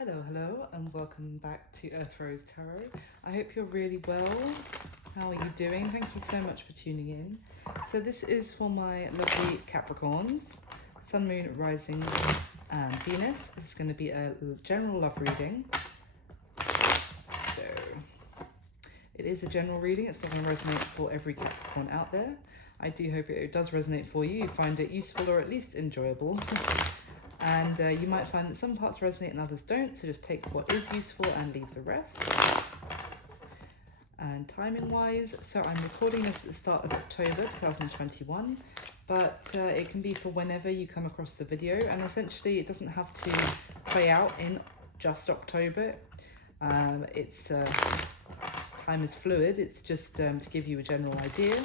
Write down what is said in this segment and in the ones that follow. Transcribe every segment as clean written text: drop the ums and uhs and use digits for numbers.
Hello, and welcome back to Earth Rose Tarot. I hope you're really well. How are you doing? Thank you so much for tuning in. So this is for my lovely Capricorns, Sun, Moon, Rising, and Venus. This is going to be a general love reading. So it is a general reading. It's not going to resonate for every Capricorn out there. I do hope it does resonate for you. You find it useful or at least enjoyable. And you might find that some parts resonate and others don't, so just take what is useful and leave the rest. And timing wise, so I'm recording this at the start of October 2021, but it can be for whenever you come across the video, and essentially it doesn't have to play out in just October. It's time is fluid. It's just to give you a general idea.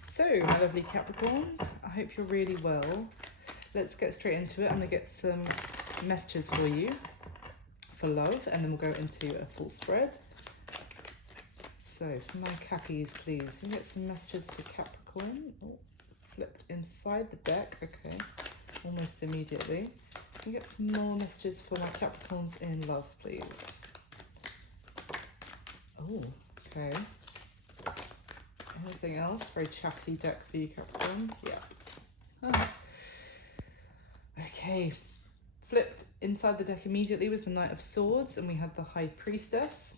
So my lovely Capricorns, I hope you're really well. Let's get straight into it. I'm going to get some messages for you for love, and then we'll go into a full spread. So for my Cappies, please, you get some messages for Capricorn. Oh, flipped inside the deck. Okay, almost immediately. You get some more messages for my Capricorns in love, please. Oh, okay. Anything else? Very chatty deck for you, Capricorn. Yeah. Okay, flipped inside the deck immediately was the Knight of Swords, and we had the High Priestess,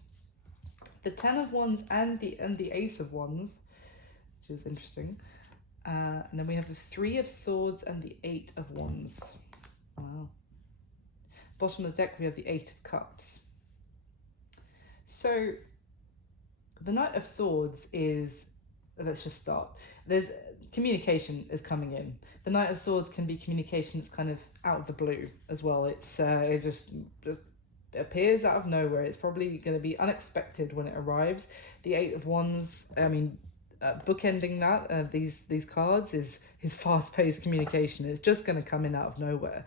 the Ten of Wands, and the Ace of Wands, which is interesting. And then we have the Three of Swords and the Eight of Wands. Wow. Bottom of the deck we have the Eight of Cups. So the Knight of Swords is, let's just start. There's communication is coming in. The Knight of Swords can be communication that's kind of out of the blue as well. It's it just appears out of nowhere. It's probably going to be unexpected when it arrives. The Eight of Wands, I mean, bookending that, these cards is fast-paced communication. It's just going to come in out of nowhere.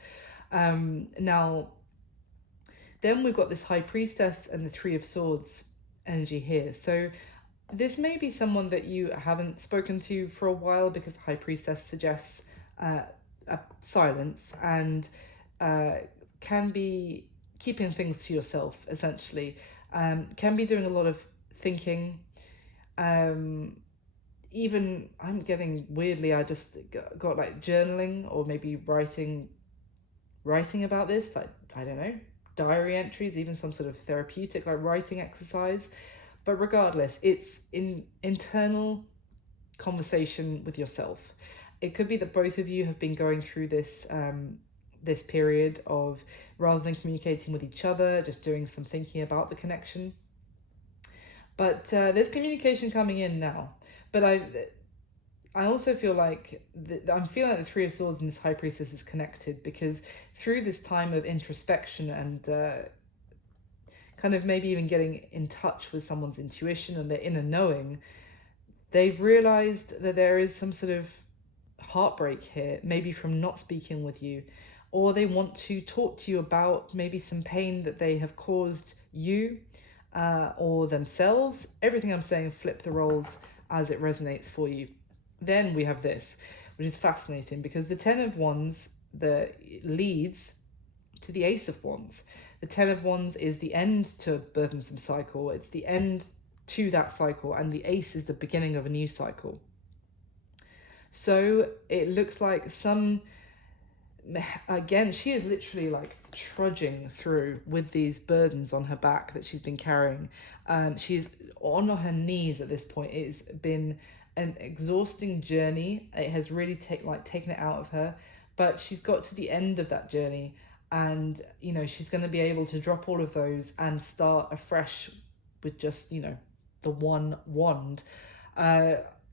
Now, then we've got this High Priestess and the Three of Swords energy here. So this may be someone that you haven't spoken to for a while, because the High Priestess suggests silence and can be keeping things to yourself, essentially. Can be doing a lot of thinking. Even, I'm getting weirdly, I just got like journaling, or maybe writing about this, like, I don't know, diary entries, even some sort of therapeutic like writing exercise. But regardless, it's in internal conversation with yourself. It could be that both of you have been going through this this period of, rather than communicating with each other, just doing some thinking about the connection. But there's communication coming in now. But I also feel like I'm feeling like the Three of Swords and this High Priestess is connected, because through this time of introspection and kind of maybe even getting in touch with someone's intuition and their inner knowing, they've realized that there is some sort of heartbreak here, maybe from not speaking with you, or they want to talk to you about maybe some pain that they have caused you or themselves. Everything I'm saying, flip the roles as it resonates for you. Then we have this, which is fascinating, because the Ten of Wands leads to the Ace of Wands. The Ten of Wands is the end to a burdensome cycle. It's the end to that cycle, and the Ace is the beginning of a new cycle. So it looks like again, she is literally like trudging through with these burdens on her back that she's been carrying. She's on her knees at this point. It's been an exhausting journey. It has really taken it out of her, but she's got to the end of that journey. And, you know, she's going to be able to drop all of those and start afresh with just, you know, the one wand.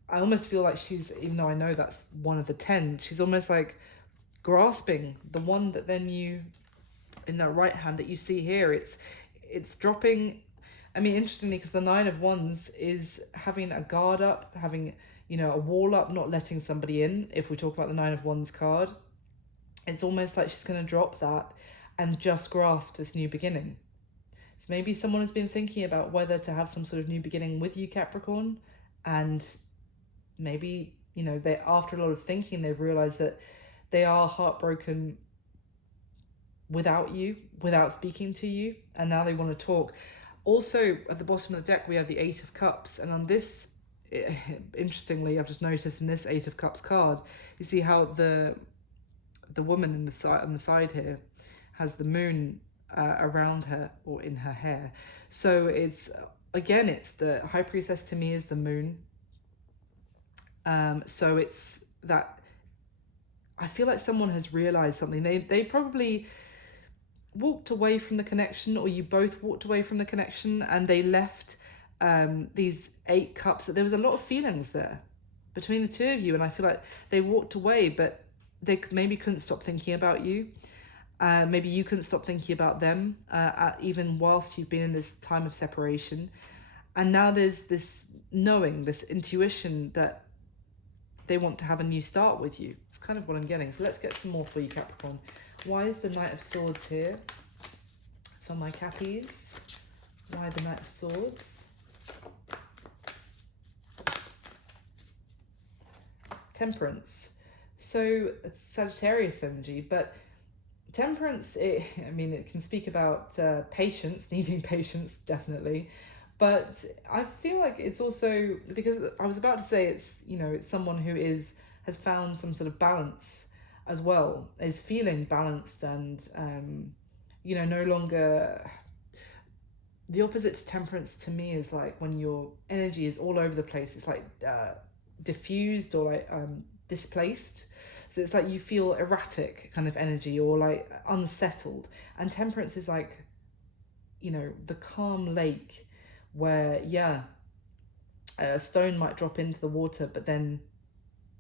I almost feel like she's, even though I know that's one of the 10, she's almost like grasping the one that then you, in that right hand that you see here, it's dropping. I mean, interestingly, because the Nine of Wands is having a guard up, having, you know, a wall up, not letting somebody in. If we talk about the Nine of Wands card, it's almost like she's going to drop that and just grasp this new beginning. So maybe someone has been thinking about whether to have some sort of new beginning with you, Capricorn, and maybe, you know, they, after a lot of thinking, they've realized that they are heartbroken without you, without speaking to you, and now they want to talk. Also, at the bottom of the deck, we have the Eight of Cups, and on this, interestingly, I've just noticed in this Eight of Cups card, you see how the woman in the side on the side here has the moon around her or in her hair. So it's again, it's the High Priestess to me is the moon. So it's that I feel like someone has realized something. They probably walked away from the connection, or you both walked away from the connection, and they left these 8 cups. There was a lot of feelings there between the two of you, and I feel like they walked away, but they maybe couldn't stop thinking about you. Maybe you couldn't stop thinking about them, even whilst you've been in this time of separation. And now there's this knowing, this intuition that they want to have a new start with you. It's kind of what I'm getting. So let's get some more for you, Capricorn. Why is the Knight of Swords here for my Cappies? Why the Knight of Swords? Temperance. So it's Sagittarius energy, but Temperance, it can speak about patience, needing patience, definitely. But I feel like it's also, because I was about to say it's someone who has found some sort of balance as well, is feeling balanced and, no longer, the opposite to Temperance to me is like when your energy is all over the place. It's like diffused or like displaced. So it's like you feel erratic kind of energy or like unsettled. And Temperance is like, the calm lake where, a stone might drop into the water, but then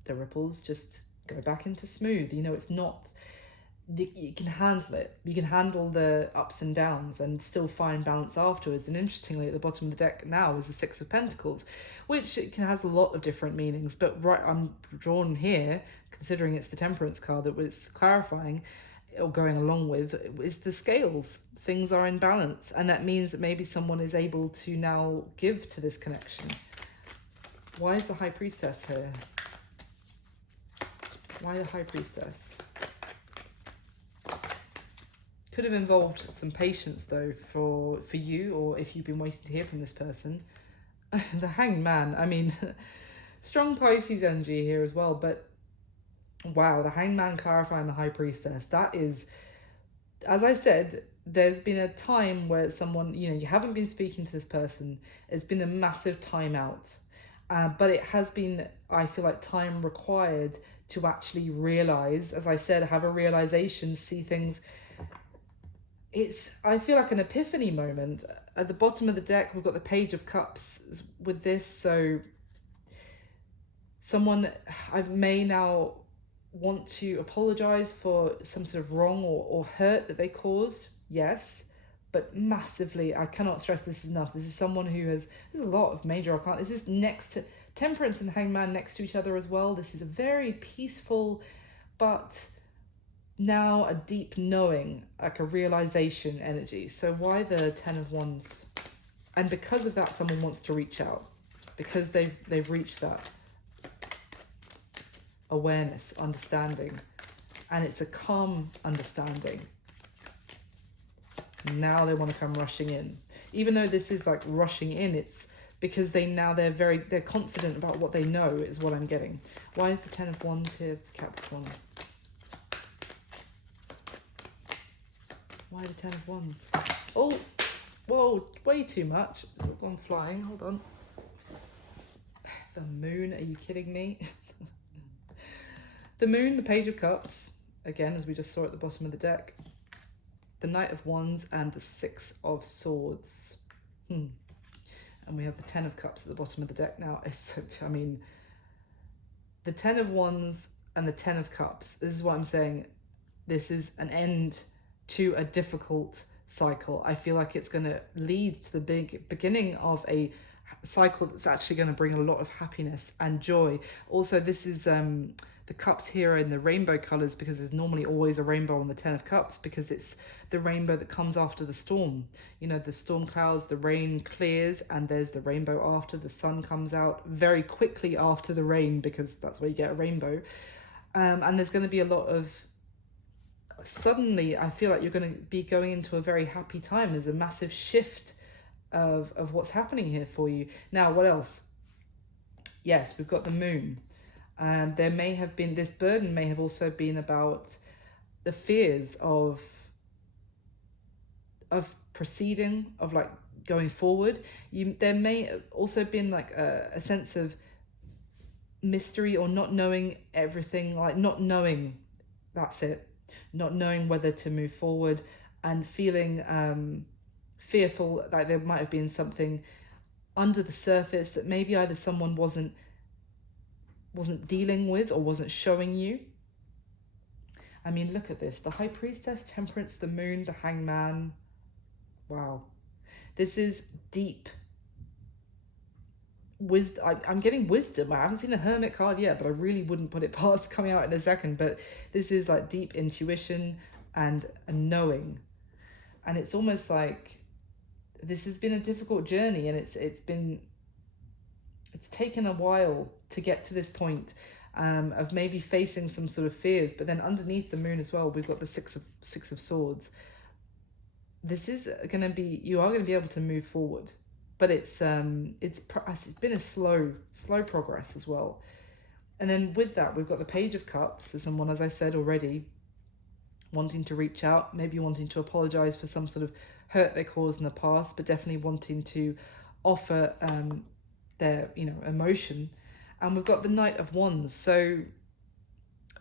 the ripples just go back into smooth. It's not, you can handle it. You can handle the ups and downs and still find balance afterwards. And interestingly, at the bottom of the deck now is the Six of Pentacles, which has a lot of different meanings. But I'm drawn here, considering it's the Temperance card that was clarifying or going along with, is the scales. Things are in balance, and that means that maybe someone is able to now give to this connection. Why is the High Priestess here? Why the High Priestess? Could have involved some patience though for you, or if you've been waiting to hear from this person. The Hanged Man, strong Pisces energy here as well, but wow, the Hanged Man clarifying the High Priestess, that is, as I said, there's been a time where someone, you haven't been speaking to this person. It's been a massive time out. But it has been, I feel like, time required to actually realize, as I said, have a realization, see things. I feel like an epiphany moment. At the bottom of the deck, we've got the Page of Cups with this. So someone, I may now want to apologize for some sort of wrong or hurt that they caused. Yes, but massively, I cannot stress this enough. This is someone who there's a lot of major arcana. This is next to Temperance and Hangman next to each other as well. This is a very peaceful, but now a deep knowing, like a realization energy. So why the Ten of Wands? And because of that, someone wants to reach out, because they've reached that awareness, understanding, and it's a calm understanding. Now they want to come rushing in. Even though this is like rushing in, it's because they're confident about what they know, is what I'm getting. Why is the Ten of Wands here, Capricorn? Why the Ten of Wands? Oh, whoa, way too much. It's gone flying, hold on. The Moon, are you kidding me? The Moon, the Page of Cups, again, as we just saw at the bottom of the deck. The Knight of Wands and the Six of Swords. And we have the Ten of Cups at the bottom of the deck now. The Ten of Wands and the Ten of Cups. This is what I'm saying. This is an end to a difficult cycle. I feel like it's going to lead to the beginning of a cycle that's actually going to bring a lot of happiness and joy. Also, this is the cups here are in the rainbow colors, because there's normally always a rainbow on the Ten of Cups, because it's the rainbow that comes after the storm. The storm clouds, the rain clears, and there's the rainbow after. The sun comes out very quickly after the rain, because that's where you get a rainbow. And there's going to be a lot of suddenly I feel like you're going to be going into a very happy time. There's a massive shift of what's happening here for you. Now, what else? Yes, we've got the moon. And there may have been, this burden may have also been about the fears of proceeding, of like going forward. There may also been like a sense of mystery, or not knowing everything, like not knowing, that's it, not knowing whether to move forward, and feeling fearful, like there might have been something under the surface that maybe either someone wasn't dealing with or wasn't showing you. I mean, look at this. The High Priestess, Temperance, the Moon, the Hangman. Wow. This is deep wisdom. I'm getting wisdom. I haven't seen the Hermit card yet, but I really wouldn't put it past coming out in a second. But this is like deep intuition and a knowing. And it's almost like this has been a difficult journey, and it's taken a while to get to this point of maybe facing some sort of fears. But then underneath the moon as well, we've got the six of swords. This is going to be, you are going to be able to move forward, but it's been a slow progress as well. And then with that, we've got the Page of Cups. So someone, as I said already, wanting to reach out, maybe wanting to apologize for some sort of hurt they caused in the past, but definitely wanting to offer their emotion. And we've got the Knight of Wands. So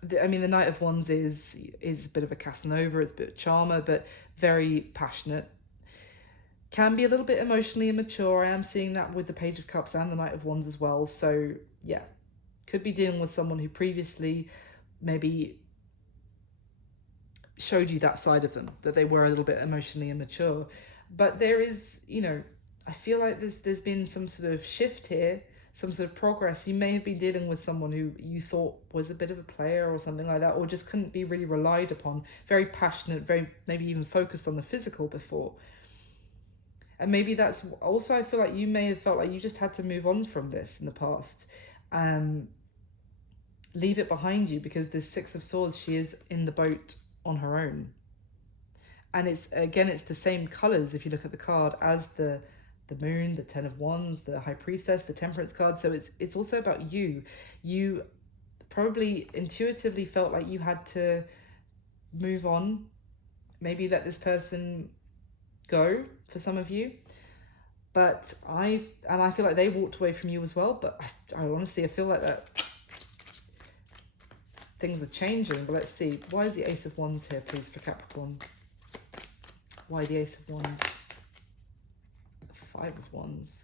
the Knight of Wands is a bit of a Casanova, it's a bit of a charmer, but very passionate. Can be a little bit emotionally immature. I am seeing that with the Page of Cups and the Knight of Wands as well. So yeah, could be dealing with someone who previously maybe showed you that side of them, that they were a little bit emotionally immature. But there is, I feel like there's been some sort of shift here, some sort of progress. You may have been dealing with someone who you thought was a bit of a player or something like that, or just couldn't be really relied upon, very passionate, very maybe even focused on the physical before. And maybe that's also, I feel like you may have felt like you just had to move on from this in the past, leave it behind you, because this Six of Swords, she is in the boat on her own. And it's the same colors if you look at the card as the Moon, the Ten of Wands, the High Priestess, the Temperance card. So it's also about you. You probably intuitively felt like you had to move on, maybe let this person go for some of you. But I feel like they walked away from you as well. But I honestly feel like that things are changing. But let's see. Why is the Ace of Wands here, please, for Capricorn? Why the Ace of Wands? The Five of Wands.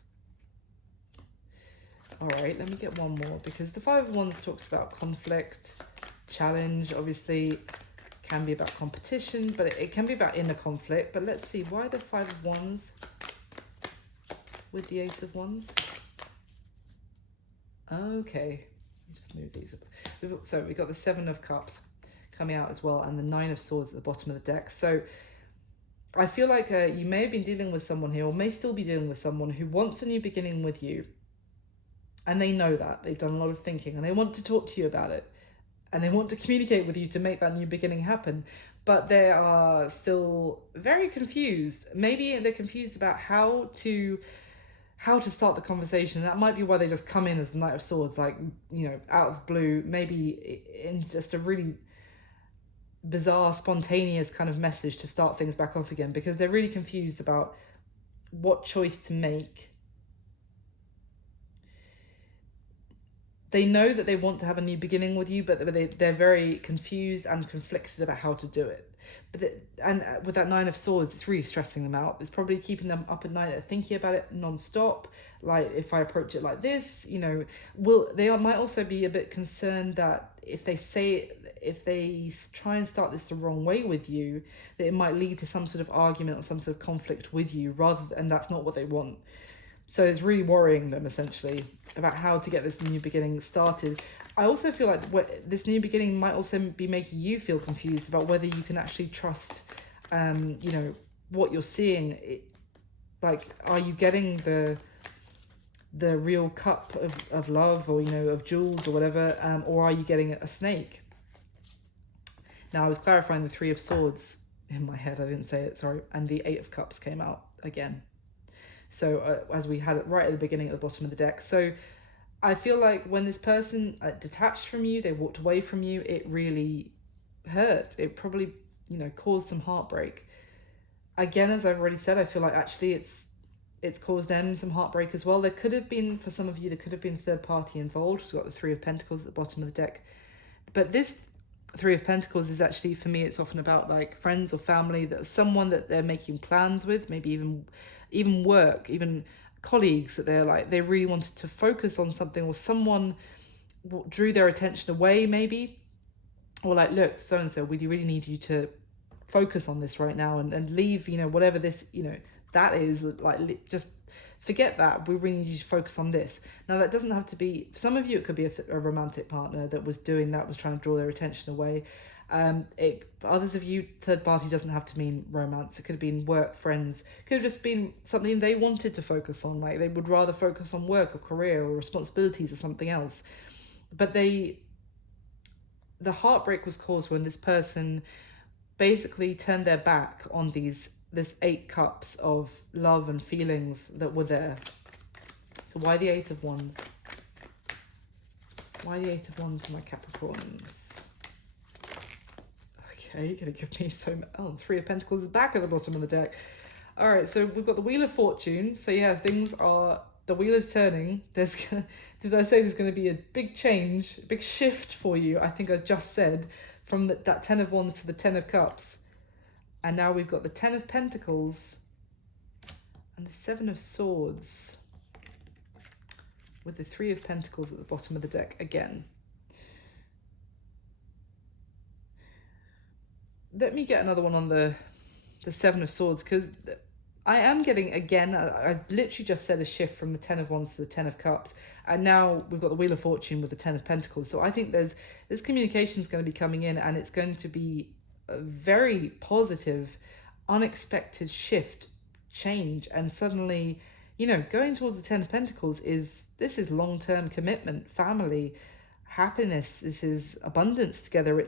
All right, let me get one more, because the Five of Wands talks about conflict, challenge, obviously can be about competition, but it can be about inner conflict. But let's see, why the Five of Wands with the Ace of Wands? Okay, let me just move these up. So we've got the Seven of Cups coming out as well, and the Nine of Swords at the bottom of the deck. So I feel like you may have been dealing with someone here, or may still be dealing with someone who wants a new beginning with you. And they know that. They've done a lot of thinking, and they want to talk to you about it. And they want to communicate with you to make that new beginning happen. But they are still very confused. Maybe they're confused about how to start the conversation. That might be why they just come in as the Knight of Swords, like, out of blue, maybe in just a really bizarre, spontaneous kind of message to start things back off again, because they're really confused about what choice to make. They know that they want to have a new beginning with you, but they're very confused and conflicted about how to do it. And with that Nine of Swords, it's really stressing them out. It's probably keeping them up at night, thinking about it non-stop. Like, if I approach it like this, they might also be a bit concerned that if they try and start this the wrong way with you, that it might lead to some sort of argument or some sort of conflict with you, and that's not what they want. So it's really worrying them, essentially, about how to get this new beginning started. I also feel like this new beginning might also be making you feel confused about whether you can actually trust, what you're seeing. Like, are you getting the real cup of love, or, of jewels or whatever, or are you getting a snake? Now I was clarifying the Three of Swords in my head, I didn't say it, sorry, and the Eight of Cups came out again. So as we had it right at the beginning at the bottom of the deck. So I feel like when this person detached from you, they walked away from you, it really hurt. It probably, caused some heartbreak. Again, as I've already said, I feel like actually it's caused them some heartbreak as well. There could have been, for some of you, there could have been a third party involved. We've got the Three of Pentacles at the bottom of the deck. But this Three of Pentacles is actually, for me, it's often about like friends or family, that someone that they're making plans with, maybe even work, even colleagues, that they really wanted to focus on something, or someone drew their attention away maybe, or like, look, so and so, we really need you to focus on this right now and leave, whatever this, that is, like, just forget that, we really need you to focus on this. Now that doesn't have to be, for some of you it could be a romantic partner that was doing that, was trying to draw their attention away. For others of you, third party doesn't have to mean romance. It could have been work, friends. It could have just been something they wanted to focus on, like they would rather focus on work or career or responsibilities or something else. But the heartbreak was caused when this person basically turned their back on this 8 cups of love and feelings that were there. So why the 8 of Wands? Why the 8 of Wands for my Capricorns? Okay, you're gonna give me so much. Oh, Three of Pentacles is back at the bottom of the deck. All right, so we've got the Wheel of Fortune. So yeah, the wheel is turning. Did I say there's going to be a big change, a big shift for you? I think I just said, from that 10 of Wands to the 10 of Cups. And now we've got the 10 of Pentacles and the 7 of Swords, with the 3 of Pentacles at the bottom of the deck again. Let me get another one on the 7 of Swords, because I am getting, again, I literally just said a shift from the 10 of Wands to the 10 of Cups, and now we've got the Wheel of Fortune with the 10 of Pentacles. So I think this communication is going to be coming in, and it's going to be a very positive, unexpected shift, change, and suddenly, going towards the 10 of Pentacles this is long-term commitment, family, happiness. This is abundance together.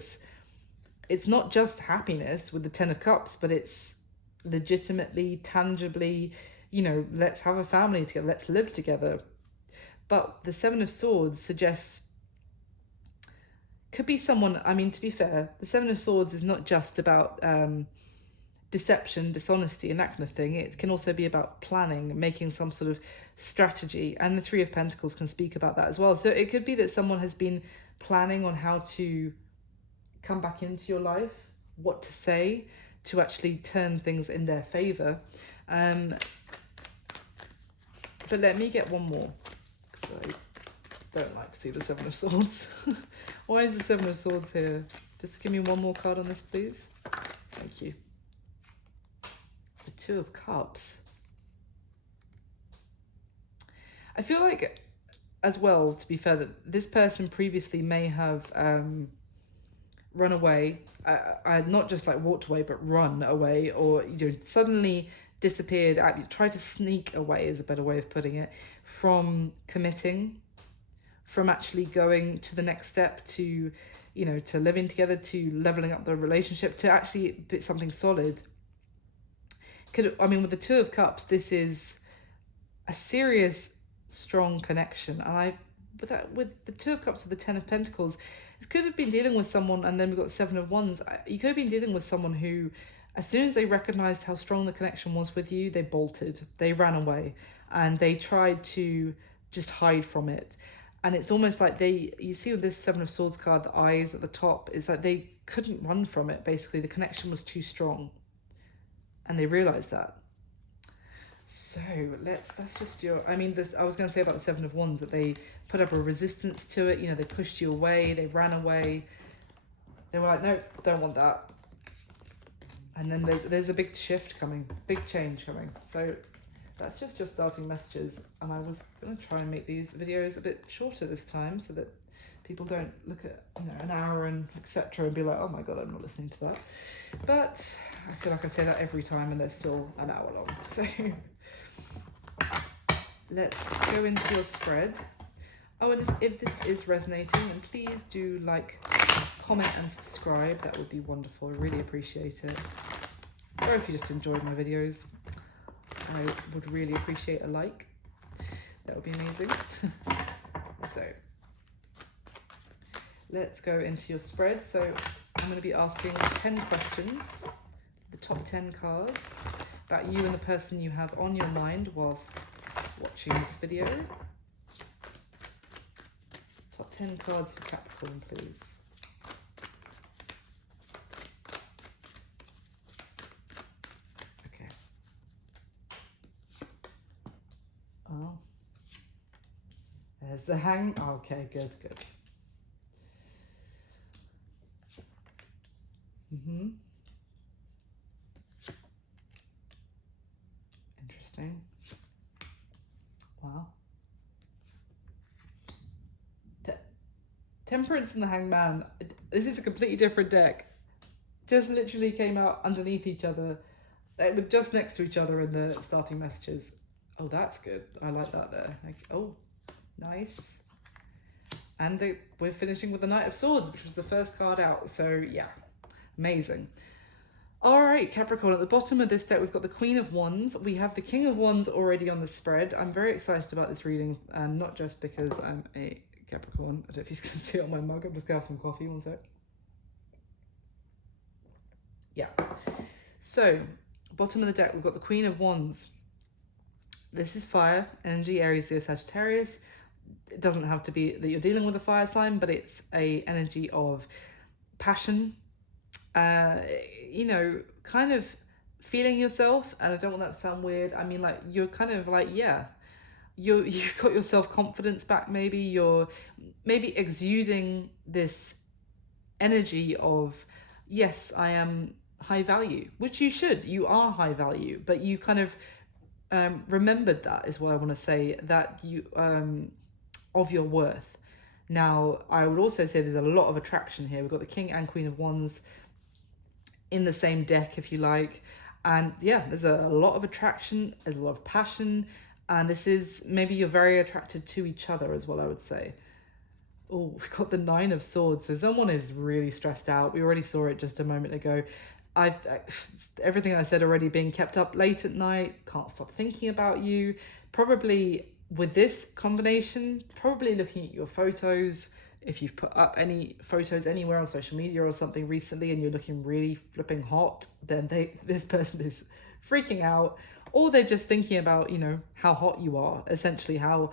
It's not just happiness with the 10 of Cups, but it's legitimately, tangibly, let's have a family together, let's live together. But the 7 of Swords suggests, could be someone, I mean, to be fair, the 7 of Swords is not just about deception, dishonesty, and that kind of thing. It can also be about planning, making some sort of strategy. And the 3 of Pentacles can speak about that as well. So it could be that someone has been planning on how to come back into your life, what to say to actually turn things in their favor. But let me get one more, because I don't like to see the 7 of Swords. Why is the 7 of Swords here? Just give me one more card on this, please. Thank you. The 2 of Cups. I feel like, as well, to be fair, that this person previously may have run away. I not just like walked away, but run away, or suddenly disappeared. Tried to sneak away is a better way of putting it, from committing, from actually going to the next step, to to living together, to leveling up the relationship, to actually be something solid. With the 2 of Cups, this is a serious, strong connection, and with the 2 of Cups with the 10 of Pentacles, this could have been dealing with someone, and then we've got the 7 of Wands. You could have been dealing with someone who, as soon as they recognized how strong the connection was with you, they bolted, they ran away, and they tried to just hide from it. And it's almost like you see with this 7 of Swords card, the eyes at the top, is that they couldn't run from it. Basically, the connection was too strong, and they realized that. So that's just I was going to say about the 7 of Wands, that they put up a resistance to it. They pushed you away, they ran away. They were like, no, don't want that. And then there's a big shift coming, big change coming. So that's just your starting messages. And I was going to try and make these videos a bit shorter this time, so that people don't look at an hour and etc. and be like, oh my god, I'm not listening to that. But I feel like I say that every time, and they're still an hour long. So let's go into your spread. Oh, and if this is resonating, then please do like, comment and subscribe. That would be wonderful. I really appreciate it. Or if you just enjoyed my videos, I would really appreciate a like. That would be amazing. So let's go into your spread. So I'm going to be asking 10 questions, the top 10 cards, about you and the person you have on your mind whilst watching this video. Top 10 cards for Capricorn, please. Okay. Oh. There's the hang. Oh, okay, good. Interesting. Wow. Temperance and the Hangman. This is a completely different deck. Just literally came out underneath each other. They were just next to each other in the starting messages. Oh, that's good. I like that there. Like, oh, nice. And we're finishing with the Knight of Swords, which was the first card out. So yeah, amazing. All right, Capricorn, at the bottom of this deck, we've got the Queen of Wands. We have the King of Wands already on the spread. I'm very excited about this reading, and not just because I'm a Capricorn. I don't know if you can see it on my mug. I'm just going to have some coffee, one sec. Yeah. So, bottom of the deck, we've got the Queen of Wands. This is fire, energy, Aries, Leo, Sagittarius. It doesn't have to be that you're dealing with a fire sign, but it's a energy of passion, you know, kind of feeling yourself. And I don't want that to sound weird. I mean, like, you're kind of like, yeah, you've got your self-confidence back. Maybe you're exuding this energy of, yes, I am high value, which you should. You are high value, but you kind of remembered that is what I want to say, that you of your worth. Now, I would also say there's a lot of attraction here. We've got the King and Queen of Wands in the same deck, if you like. And yeah, there's a lot of attraction, there's a lot of passion, and this is, maybe you're very attracted to each other as well, I would say. Oh, we've got the Nine of Swords. So someone is really stressed out. We already saw it just a moment ago. Everything I said already, being kept up late at night, can't stop thinking about you. Probably with this combination, probably looking at your photos. If you've put up any photos anywhere on social media or something recently and you're looking really flipping hot, then this person is freaking out. Or they're just thinking about, you know, how hot you are, essentially how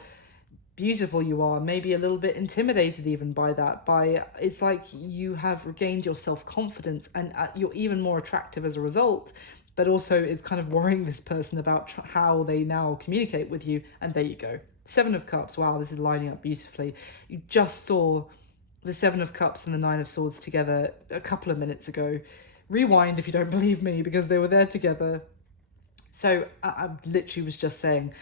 beautiful you are, maybe a little bit intimidated even by that. It's like you have regained your self-confidence and you're even more attractive as a result, but also it's kind of worrying this person about how they now communicate with you. And there you go, Seven of Cups. Wow, this is lining up beautifully. You just saw the Seven of Cups and the Nine of Swords together a couple of minutes ago. Rewind if you don't believe me, because they were there together. So I literally was just saying,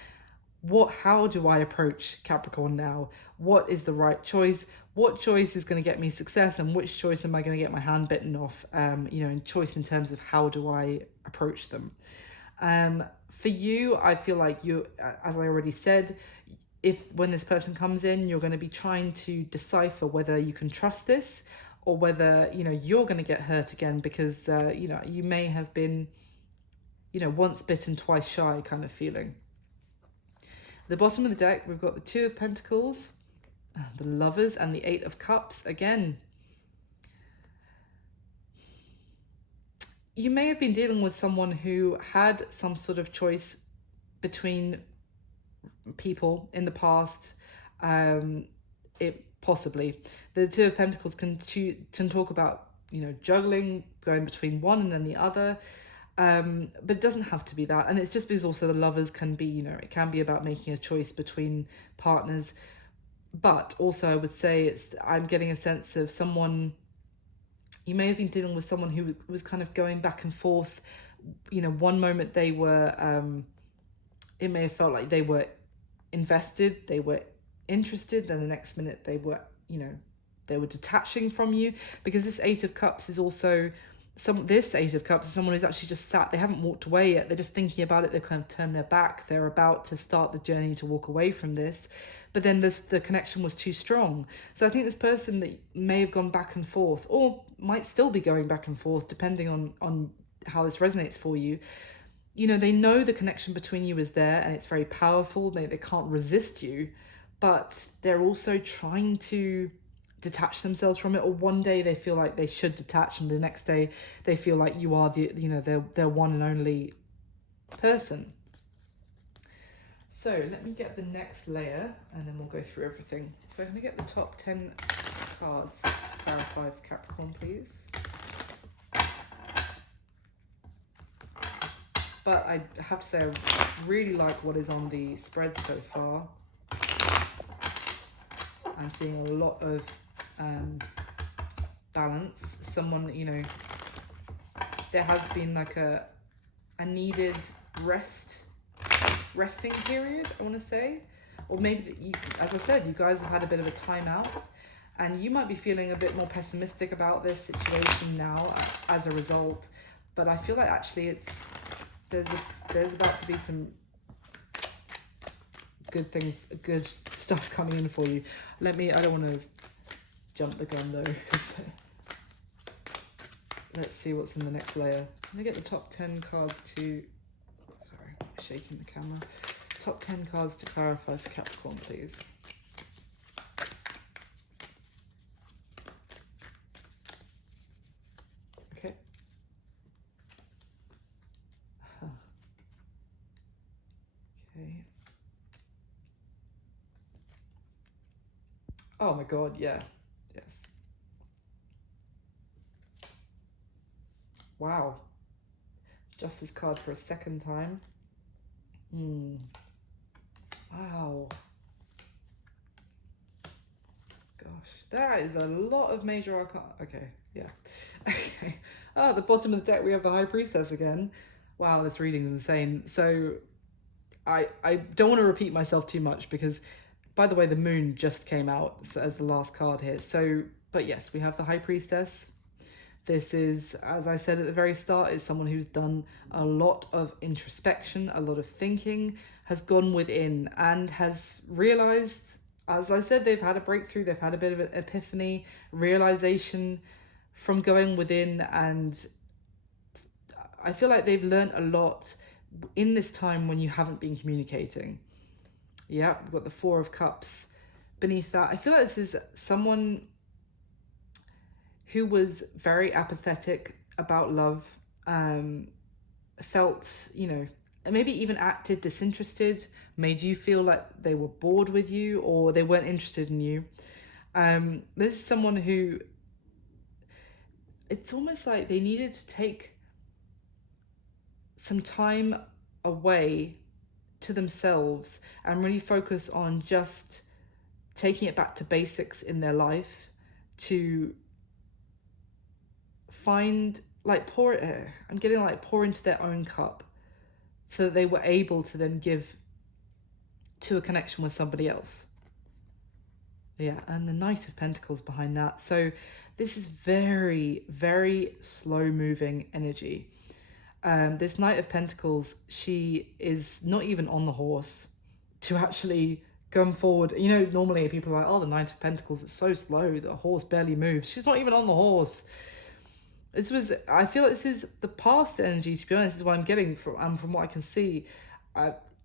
how do I approach Capricorn now? What is the right choice? What choice is going to get me success, and which choice am I going to get my hand bitten off? You know, in choice in terms of how do I approach them. For you, I feel like you, as I already said, when this person comes in, you're going to be trying to decipher whether you can trust this, or whether, you know, you're going to get hurt again because, you know, you may have been, you know, once bitten, twice shy kind of feeling. The bottom of the deck, we've got the Two of Pentacles, the Lovers, and the Eight of Cups. Again, you may have been dealing with someone who had some sort of choice between people in the past. Possibly the Two of Pentacles can talk about, you know, juggling, going between one and then the other. But it doesn't have to be that. And it's just because also the Lovers can be, you know, it can be about making a choice between partners. But also I would say I'm getting a sense of someone, you may have been dealing with someone who was kind of going back and forth. You know, one moment they were, it may have felt like they were invested, they were interested, then the next minute they were, you know, they were detaching from you, because this Eight of Cups is also this Ace of Cups is someone who's actually just sat, they haven't walked away yet, they're just thinking about it, they've kind of turned their back, they're about to start the journey to walk away from this, but then the connection was too strong. So I think this person that may have gone back and forth, or might still be going back and forth, depending on how this resonates for you, they know the connection between you is there and it's very powerful, they can't resist you, but they're also trying to detach themselves from it, or one day they feel like they should detach and the next day they feel like you are their one and only person. So let me get the next layer and then we'll go through everything. So I'm going to get the top 10 cards to clarify for Capricorn, please. But I have to say I really like what is on the spread so far. I'm seeing a lot of balance. Someone, there has been like a needed resting period, I want to say, or maybe you, as I said, you guys have had a bit of a timeout, and you might be feeling a bit more pessimistic about this situation now as a result. But I feel like actually there's about to be some good stuff coming in for you. I don't want to jump the gun though, because let's see what's in the next layer. Let me get the top 10 cards to, sorry, shaking the camera. Top 10 cards to clarify for Capricorn, please. Okay. Okay. Oh my God, yeah. Yes. Wow. Justice card for a second time. Wow. Gosh, that is a lot of major arcana. Okay, yeah. Okay. Oh, at the bottom of the deck we have the High Priestess again. Wow, this reading is insane. So I don't want to repeat myself too much because, by the way, the moon just came out as the last card here. So, but yes, we have the High Priestess. This is, as I said at the very start, is someone who's done a lot of introspection, a lot of thinking, has gone within and has realized, as I said, they've had a breakthrough, they've had a bit of an epiphany, realization from going within, and I feel like they've learned a lot in this time when you haven't been communicating. Yeah, we've got the Four of Cups beneath that. I feel like this is someone who was very apathetic about love, felt, maybe even acted disinterested, made you feel like they were bored with you or they weren't interested in you. This is someone who, it's almost like they needed to take some time away to themselves and really focus on just taking it back to basics in their life, to find, pour into their own cup so that they were able to then give to a connection with somebody else. Yeah, and the Knight of Pentacles behind that. So this is very, very slow moving energy. This Knight of Pentacles, she is not even on the horse to actually come forward. Normally people are like, oh, the Knight of Pentacles is so slow, the horse barely moves. She's not even on the horse. I feel like this is the past energy, to be honest, is what I'm getting from what I can see.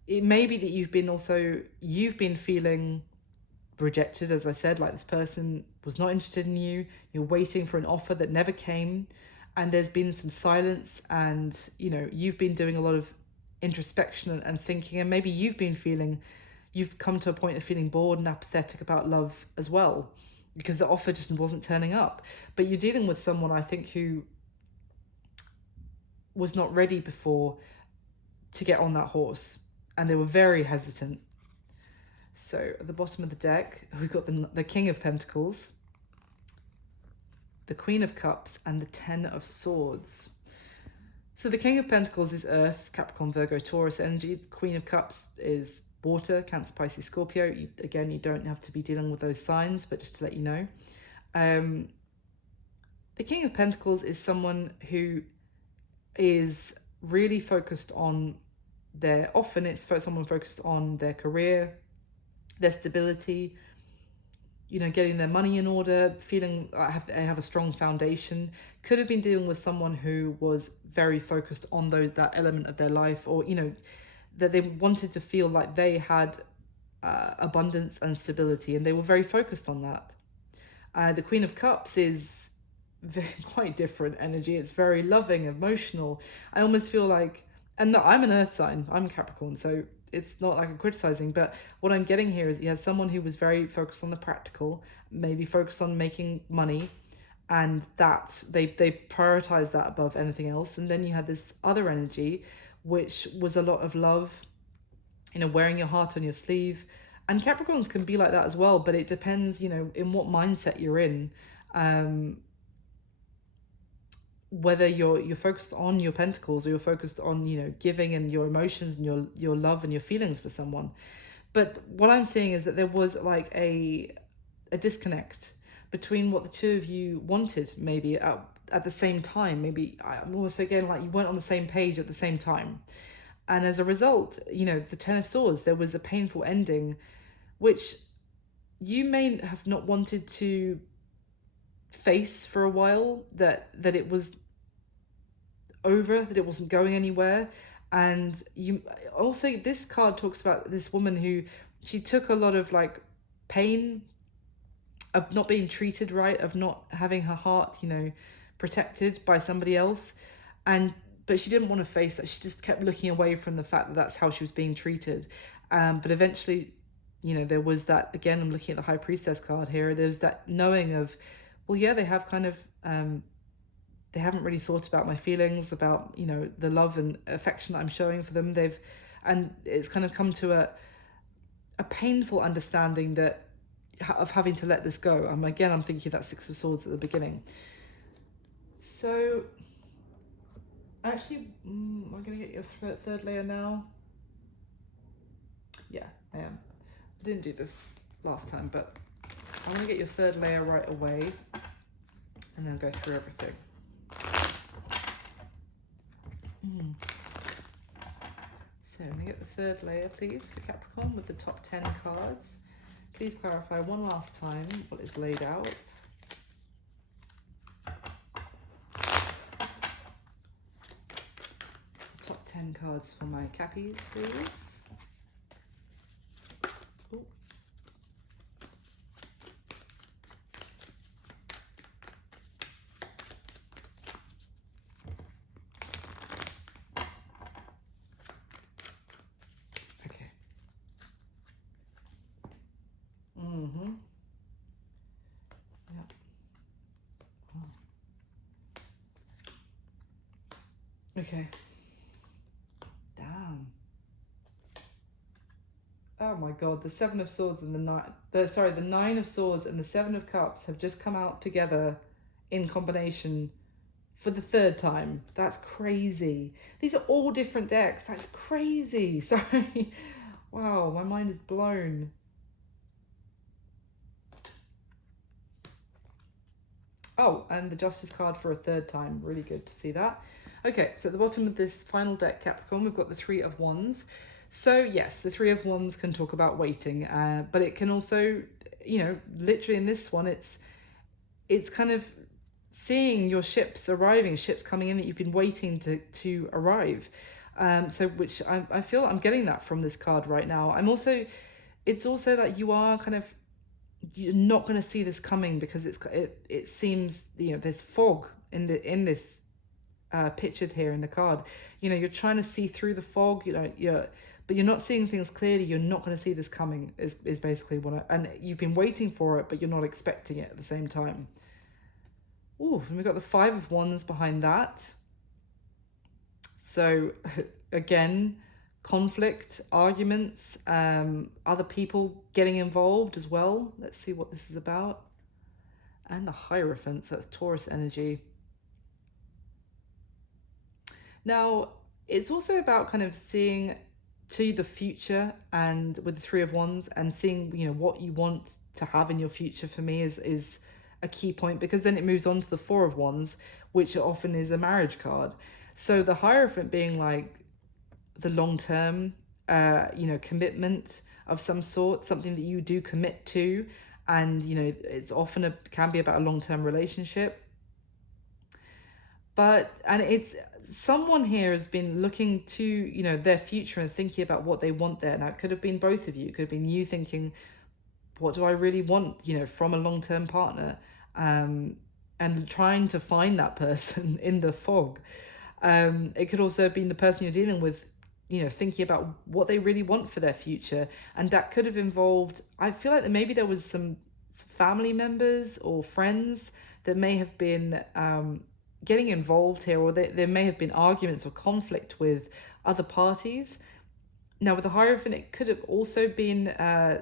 It may be that you've been feeling rejected, as I said, like this person was not interested in you, you're waiting for an offer that never came, and there's been some silence, and you've been doing a lot of introspection and thinking, and maybe you've come to a point of feeling bored and apathetic about love as well, because the offer just wasn't turning up. But you're dealing with someone, I think, who was not ready before to get on that horse, and they were very hesitant. So at the bottom of the deck, we've got the King of Pentacles, the Queen of Cups, and the Ten of Swords. So the King of Pentacles is Earth, Capricorn, Virgo, Taurus energy. The Queen of Cups is water, Cancer, Pisces, Scorpio. You don't have to be dealing with those signs, but just to let you know. The King of Pentacles is someone who is really focused on often it's for someone focused on their career, their stability, getting their money in order, feeling they have a strong foundation. Could have been dealing with someone who was very focused on that element of their life, or that they wanted to feel like they had abundance and stability, and they were very focused on that. The Queen of Cups is quite different energy. It's very loving, emotional. I almost feel like, and no, I'm an earth sign, I'm Capricorn, so it's not like I'm criticizing, but what I'm getting here is you have someone who was very focused on the practical, maybe focused on making money, and that they prioritize that above anything else. And then you had this other energy, which was a lot of love, wearing your heart on your sleeve. And Capricorns can be like that as well, but it depends, in what mindset you're in. Whether you're focused on your pentacles, or you're focused on giving and your emotions and your love and your feelings for someone. But what I'm seeing is that there was like a disconnect between what the two of you wanted, maybe at the same time. Maybe I'm almost again like you weren't on the same page at the same time, and as a result, the Ten of Swords, there was a painful ending, which you may have not wanted to face for a while, that it was over, that it wasn't going anywhere. And you also, this card talks about this woman who, she took a lot of like pain of not being treated right, of not having her heart protected by somebody else, but she didn't want to face that. She just kept looking away from the fact that that's how she was being treated. But eventually, there was that, again, I'm looking at the High Priestess card here, there's that knowing of, well, yeah, they have kind of they haven't really thought about my feelings, about the love and affection that I'm showing for them. And it's kind of come to a painful understanding that of having to let this go. I'm thinking of that Six of Swords at the beginning. So actually, I'm gonna get your third layer now. Yeah, I am. I didn't do this last time, but I want to get your third layer right away, and then go through everything. So let me get the third layer, please, for Capricorn, with the top 10 cards. Please clarify one last time what is laid out. Top 10 cards for my Cappies, please. Ooh. Okay. Damn. Oh my god, the Seven of Swords and the Nine of Swords and the Seven of Cups have just come out together in combination for the third time. That's crazy. These are all different decks. That's crazy. Sorry. Wow, my mind is blown. Oh, and the Justice card for a third time. Really good to see that. Okay, so at the bottom of this final deck, Capricorn, we've got the Three of Wands. So yes, the Three of Wands can talk about waiting, but it can also, literally in this one, it's kind of seeing your ships arriving, ships coming in that you've been waiting to arrive. So which I feel I'm getting that from this card right now. It's also that you are kind of, you're not going to see this coming, because it seems there's fog in this pictured here in the card. You're trying to see through the fog, but you're not seeing things clearly. You're not going to see this coming is basically and you've been waiting for it, but you're not expecting it at the same time. Ooh, and we've got the Five of Wands behind that. So again, conflict, arguments, other people getting involved as well. Let's see what this is about. And the Hierophant, so that's Taurus energy. Now, it's also about kind of seeing to the future, and with the Three of Wands, and seeing what you want to have in your future. For me is a key point, because then it moves on to the Four of Wands, which often is a marriage card. So the Hierophant being like the long term, commitment of some sort, something that you do commit to, and it's often can be about a long term relationship. And it's someone here has been looking to their future and thinking about what they want there. Now it could have been both of you. It could have been you thinking, what do I really want from a long-term partner, and trying to find that person in the fog. It could also have been the person you're dealing with thinking about what they really want for their future, and that could have involved, I feel like maybe there was some family members or friends that may have been getting involved here, or there may have been arguments or conflict with other parties. Now, with the Hierophant, it could have also been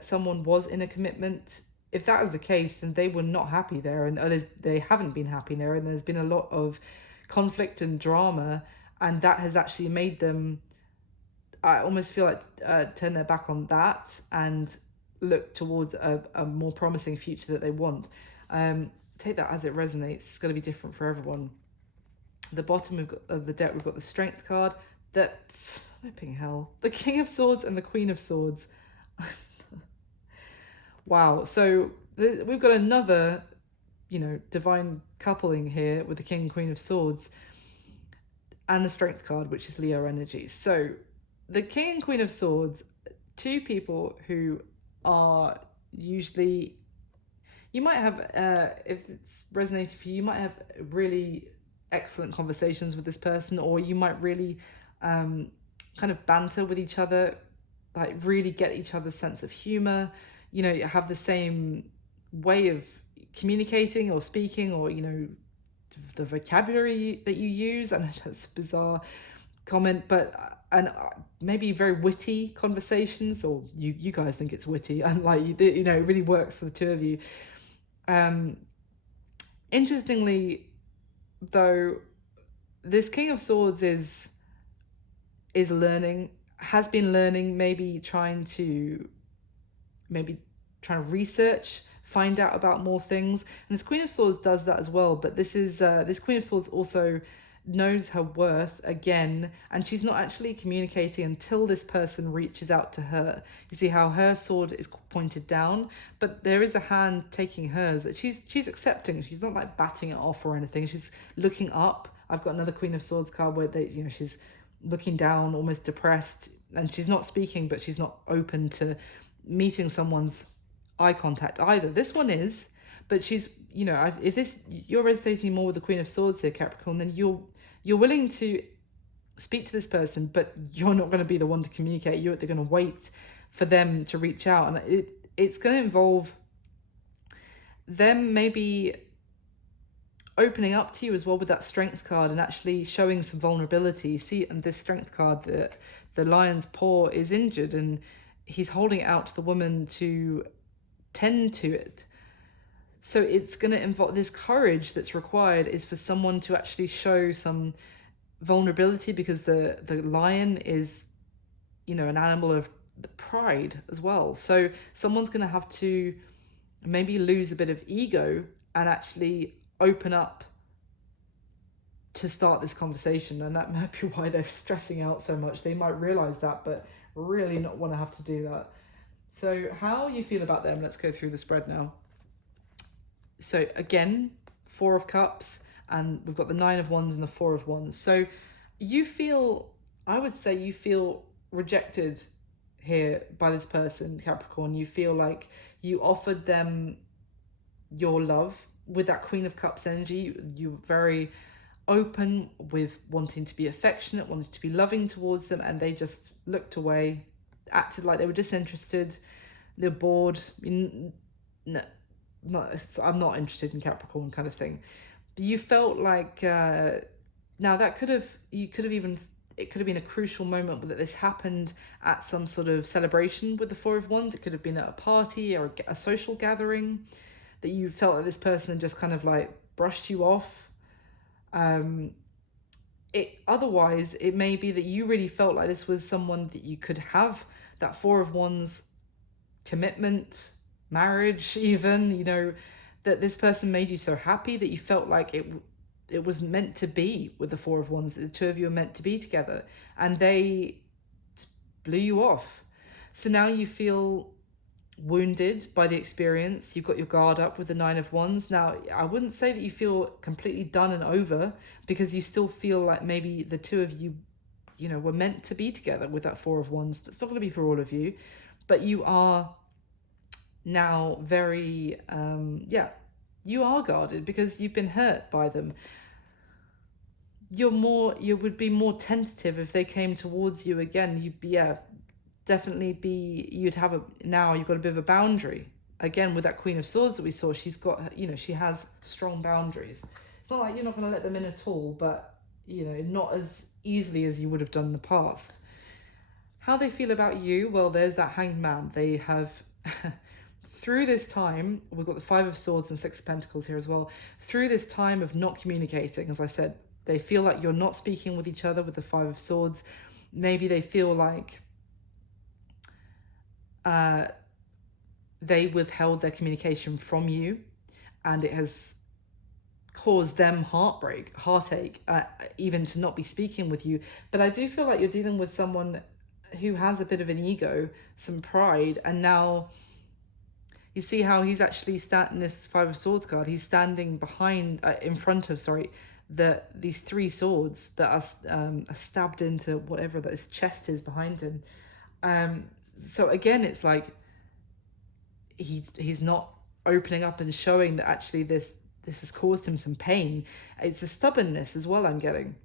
someone was in a commitment. If that is the case, then they were not happy there, and they haven't been happy there, and there's been a lot of conflict and drama, and that has actually made them, I almost feel like, turn their back on that and look towards a more promising future that they want. Take that as it resonates. It's going to be different for everyone. The bottom of the deck, we've got the Strength card. That flipping hell, the King of Swords and the Queen of Swords. Wow. So we've got another, divine coupling here with the King and Queen of Swords and the Strength card, which is Leo energy. So the King and Queen of Swords, two people who are usually, you might have, if it's resonated for you, you might have really excellent conversations with this person, or you might really kind of banter with each other, like really get each other's sense of humor, have the same way of communicating or speaking, or the vocabulary that you use. I know that's a bizarre comment, but maybe very witty conversations, or you guys think it's witty, and it really works for the two of you. Interestingly though, this King of Swords is learning, has been learning, maybe trying to research, find out about more things. And this Queen of Swords does that as well. But this Queen of Swords also knows her worth again, and she's not actually communicating until this person reaches out to her. You see how her sword is pointed down, but there is a hand taking hers that she's accepting. She's not like batting it off or anything. She's looking up. I've got another Queen of Swords card where she's looking down, almost depressed, and she's not speaking, but she's not open to meeting someone's eye contact either. This one is, but she's, if you're resonating more with the Queen of Swords here, Capricorn, then you're willing to speak to this person, but you're not going to be the one to communicate. They're going to wait for them to reach out, and it's going to involve them maybe opening up to you as well with that Strength card, and actually showing some vulnerability. See, and this Strength card, the lion's paw is injured, and he's holding it out to the woman to tend to it. So it's going to involve this courage that's required, is for someone to actually show some vulnerability, because the lion is, an animal of pride as well. So someone's going to have to maybe lose a bit of ego and actually open up to start this conversation. And that might be why they're stressing out so much. They might realize that, but really not want to have to do that. So how you feel about them? Let's go through the spread now. So again, Four of Cups, and we've got the Nine of Wands and the Four of Wands. So I would say you feel rejected here by this person, Capricorn. You feel like you offered them your love with that Queen of Cups energy. You're very open with wanting to be affectionate, wanting to be loving towards them, and they just looked away, acted like they were disinterested, they're bored. No, I'm not interested in Capricorn, kind of thing. But you felt like now that it could have been a crucial moment that this happened at some sort of celebration with the Four of Wands. It could have been at a party or a social gathering, that you felt that this person just kind of like brushed you off. Otherwise, it may be that you really felt like this was someone that you could have that Four of Wands commitment, marriage even, that this person made you so happy that you felt like it was meant to be with the Four of Wands. The two of you are meant to be together, and they blew you off. So now you feel wounded by the experience. You've got your guard up with the Nine of Wands. Now, I wouldn't say that you feel completely done and over, because you still feel like maybe the two of you, were meant to be together with that Four of Wands. That's not going to be for all of you, but you are now very, you are guarded because you've been hurt by them. You would be more tentative if they came towards you again. You'd be, definitely be, you've got a bit of a boundary. Again, with that Queen of Swords that we saw, she's got, she has strong boundaries. It's not like you're not going to let them in at all, but, not as easily as you would have done in the past. How they feel about you, well, there's that Hanged Man. They have, through this time, we've got the Five of Swords and Six of Pentacles here as well. Through this time of not communicating, as I said, they feel like you're not speaking with each other with the Five of Swords. Maybe they feel like they withheld their communication from you, and it has caused them heartache, even to not be speaking with you. But I do feel like you're dealing with someone who has a bit of an ego, some pride, and now you see how he's actually standing, this Five of Swords card, he's standing in front of, these three swords that are stabbed into whatever that his chest is behind him. So again, it's like he's not opening up and showing that actually this has caused him some pain. It's a stubbornness as well I'm getting.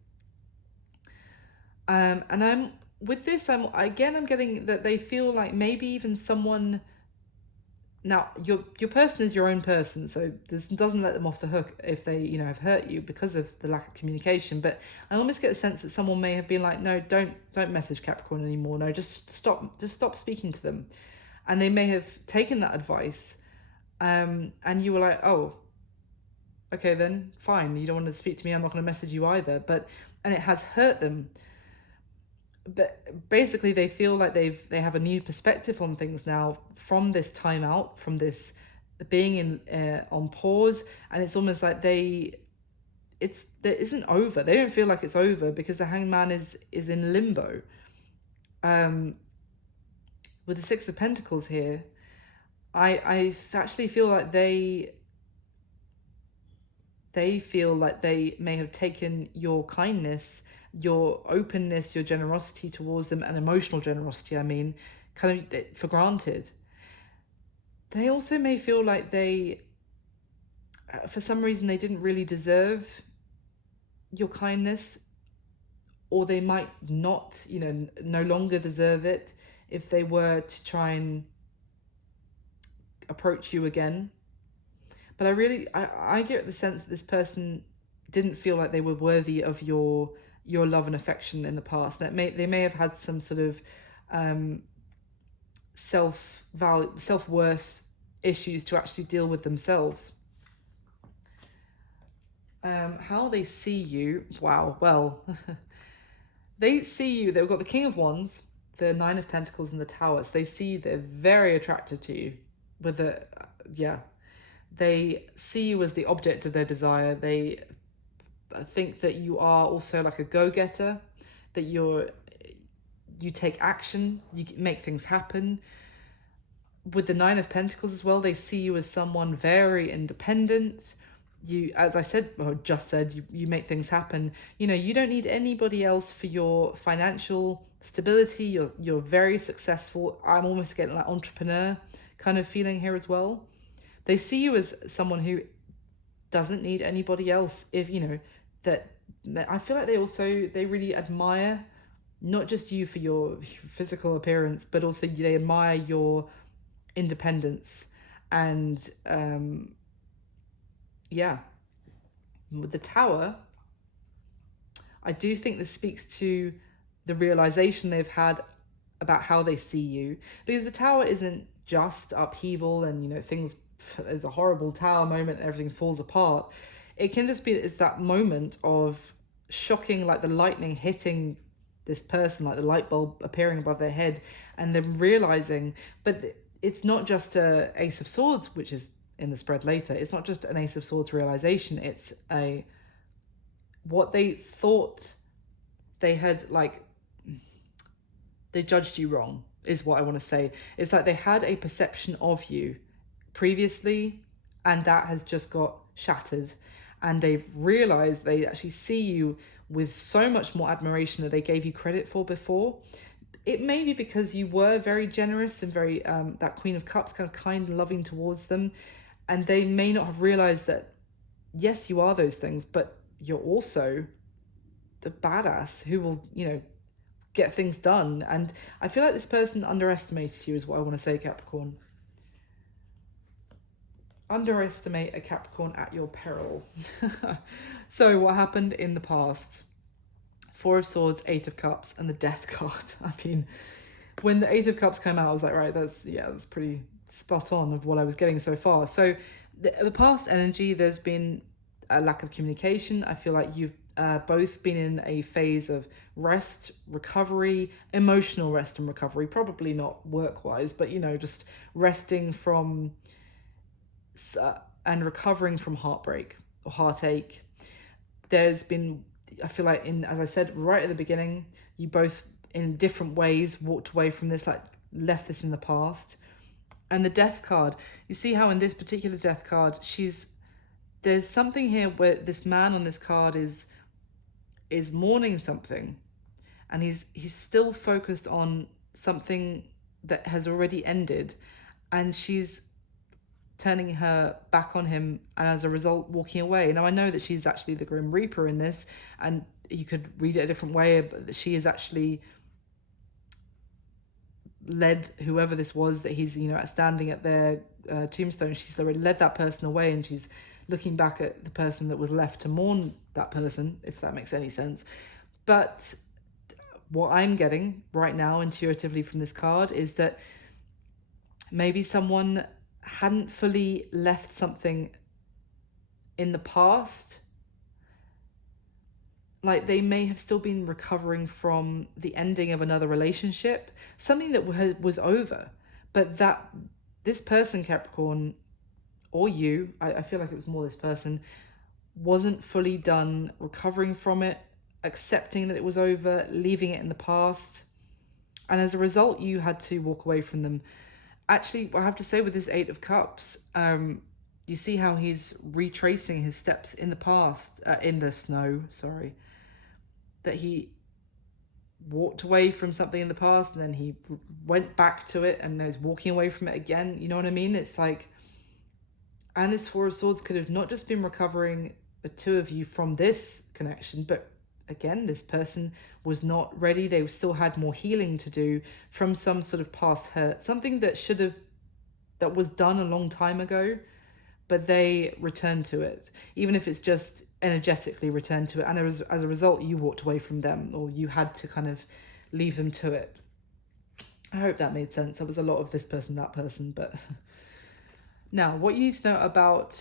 And I'm getting that they feel like maybe even someone. Now, your person is your own person, so this doesn't let them off the hook if they, have hurt you because of the lack of communication. But I almost get a sense that someone may have been like, no, don't message Capricorn anymore. No, just stop speaking to them. And they may have taken that advice, and you were like, oh, okay then, fine. You don't want to speak to me, I'm not going to message you either. And it has hurt them. But basically they feel like they have a new perspective on things now from this time out, from this being on pause, and it's almost like there isn't over. They don't feel like it's over because the Hanged Man is in limbo. With the Six of Pentacles here, I actually feel like they feel like they may have taken your kindness, your openness, your generosity towards them, and emotional generosity, kind of for granted. They also may feel like they, for some reason, they didn't really deserve your kindness, or they might not, no longer deserve it if they were to try and approach you again. But I get the sense that this person didn't feel like they were worthy of your love and affection in the past. That they may have had some sort of self-worth issues to actually deal with themselves. How they see you, wow, well, they see you, they've got the King of Wands, the Nine of Pentacles, and the Tower. So they see you, they're very attracted to you with they see you as the object of their desire. They think that you are also like a go-getter, that you take action, you make things happen. With the Nine of Pentacles as well, they see you as someone very independent. You, as I said, or just said, you make things happen. You don't need anybody else for your financial stability. You're very successful. I'm almost getting like entrepreneur kind of feeling here as well. They see you as someone who doesn't need anybody else. That I feel like they really admire not just you for your physical appearance, but also they admire your independence. And with the Tower, I do think this speaks to the realization they've had about how they see you, because the Tower isn't just upheaval and things, there's a horrible tower moment and everything falls apart. It can just be, it's that moment of shocking, like the lightning hitting this person, like the light bulb appearing above their head, and then realizing, but it's not just a Ace of Swords, which is in the spread later, it's not just an Ace of Swords realization, it's what they thought they had, like, they judged you wrong, is what I want to say. It's like they had a perception of you previously, and that has just got shattered, and they've realized they actually see you with so much more admiration that they gave you credit for before. It may be because you were very generous and very that Queen of Cups, kind of kind and loving towards them, and they may not have realized that yes, you are those things, but you're also the badass who will, get things done. And I feel like this person underestimated you, is what I want to say, Capricorn. Underestimate a Capricorn at your peril. So what happened in the past? Four of Swords, Eight of Cups, and the Death card. I mean, when the Eight of Cups came out, I was like, right, that's pretty spot on of what I was getting so far. So the past energy, there's been a lack of communication. I feel like you've both been in a phase of rest, recovery, emotional rest and recovery, probably not work-wise, but, just resting from and recovering from heartbreak or heartache. There's been, I feel like, as I said right at the beginning, you both in different ways walked away from this, like left this in the past. And the Death card, you see how in this particular Death card, there's something here where this man on this card is mourning something, and he's still focused on something that has already ended, and she's turning her back on him, and as a result walking away. Now I know that she's actually the Grim Reaper in this, and you could read it a different way, but she is actually led whoever this was that he's standing at their tombstone. She's already led that person away, and she's looking back at the person that was left to mourn that person, if that makes any sense. But what I'm getting right now intuitively from this card is that maybe someone hadn't fully left something in the past. Like they may have still been recovering from the ending of another relationship, something that was over, but that this person, Capricorn, or you, I feel like it was more this person, wasn't fully done recovering from it, accepting that it was over, leaving it in the past. And as a result, you had to walk away from them. Actually, I have to say with this Eight of Cups, you see how he's retracing his steps in the past, in the snow, sorry. That he walked away from something in the past and then he went back to it and is walking away from it again. You know what I mean? It's like, and this Four of Swords could have not just been recovering the two of you from this connection, but again, this person was not ready. They still had more healing to do from some sort of past hurt, something that was done a long time ago, but they returned to it, even if it's just energetically returned to it. And as a result, you walked away from them, or you had to kind of leave them to it. I hope that made sense. There was a lot of this person, that person, but now what you need to know about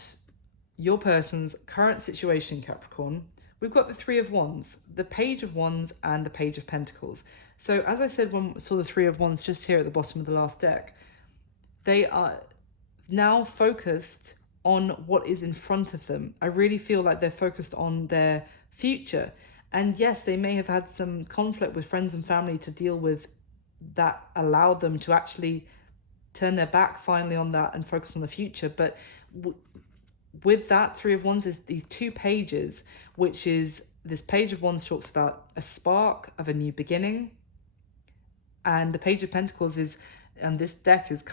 your person's current situation, Capricorn. We've got the Three of Wands, the Page of Wands, and the Page of Pentacles. So as I said when I saw the Three of Wands just here at the bottom of the last deck, they are now focused on what is in front of them. I really feel like they're focused on their future. And yes, they may have had some conflict with friends and family to deal with that allowed them to actually turn their back finally on that and focus on the future. But with that Three of Wands is these two pages, which is this Page of Wands talks about a spark of a new beginning, and the Page of Pentacles is, and this deck is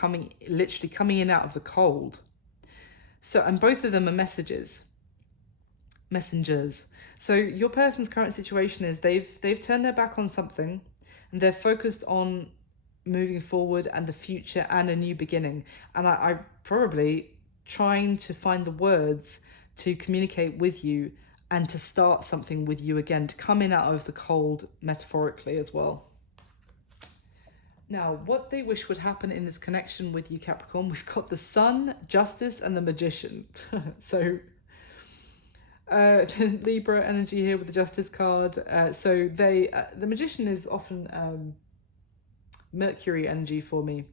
literally coming in out of the cold. So, and both of them are messengers. So your person's current situation is they've turned their back on something, and they're focused on moving forward and the future and a new beginning. And I probably trying to find the words to communicate with you and to start something with you again, to come in out of the cold, metaphorically as well. Now, what they wish would happen in this connection with you, Capricorn, we've got the Sun, Justice, and the Magician. So Libra energy here with the Justice card. So the Magician is often Mercury energy for me,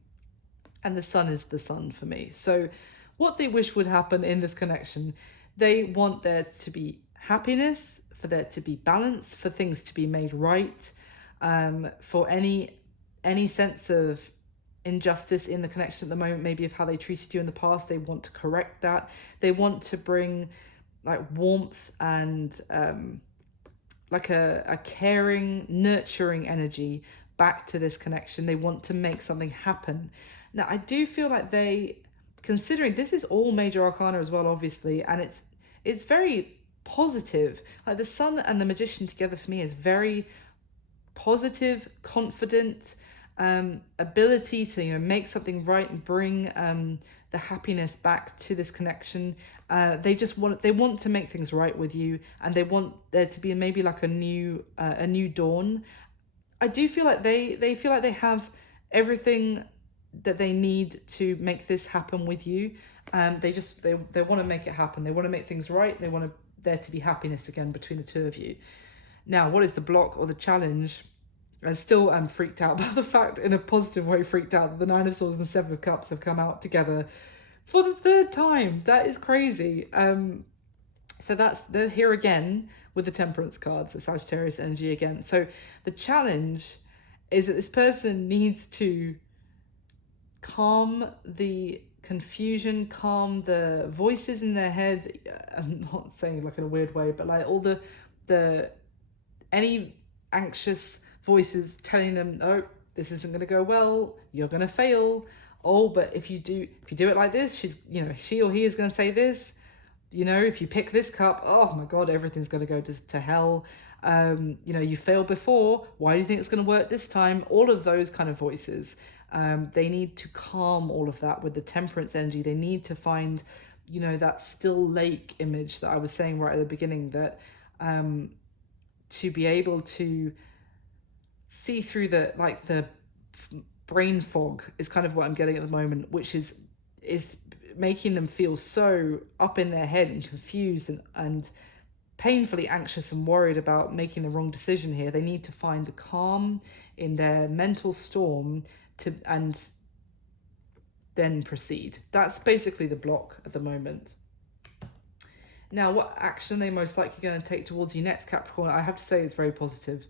and the Sun is the Sun for me. So what they wish would happen in this connection. They want there to be happiness, for there to be balance, for things to be made right, for any sense of injustice in the connection at the moment, maybe of how they treated you in the past, they want to correct that. They want to bring like warmth and like a caring, nurturing energy back to this connection. They want to make something happen. Now, I do feel like they, considering this is all major arcana as well, obviously, and it's very positive. Like the Sun and the Magician together for me is very positive, confident, ability to, you know, make something right and bring the happiness back to this connection. They want to make things right with you, and they want there to be maybe like a new dawn. I do feel like they feel like they have everything that they need to make this happen with you. They want to make it happen. They want to make things right. They want there to be happiness again between the two of you. Now, what is the block or the challenge? I still am freaked out by the fact, in a positive way, freaked out that the Nine of Swords and the Seven of Cups have come out together for the third time. That is crazy. So they're here again with the Temperance cards, the Sagittarius energy again. So the challenge is that this person needs to calm the confusion, calm the voices in their head. I'm not saying like in a weird way, but like all the any anxious voices telling them, oh, this isn't going to go well, you're going to fail. Oh, but if you do it like this, she or he is going to say this. You know, if you pick this cup, oh my God, everything's going to go to hell. You failed before. Why do you think it's going to work this time? All of those kind of voices. They need to calm all of that with the Temperance energy. They need to find, that still lake image that I was saying right at the beginning, that to be able to see through the brain fog is kind of what I'm getting at the moment, which is making them feel so up in their head and confused and painfully anxious and worried about making the wrong decision here. They need to find the calm in their mental storm and then proceed. That's basically the block at the moment. Now, what action are they most likely going to take towards you next, Capricorn? I have to say it's very positive,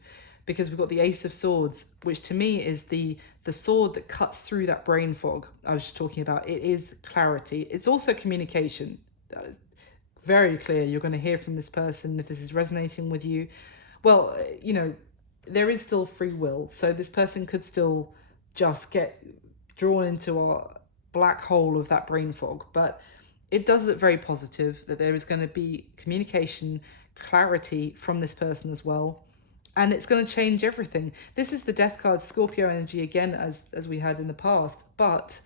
because we've got the Ace of Swords, which to me is the sword that cuts through that brain fog I was just talking about. It is clarity. It's also communication. That is very clear. You're going to hear from this person if this is resonating with you. Well, there is still free will. So this person could still just get drawn into a black hole of that brain fog. But it does look very positive that there is going to be communication, clarity from this person as well. And it's going to change everything. This is the Death card, Scorpio energy again, as we had in the past. But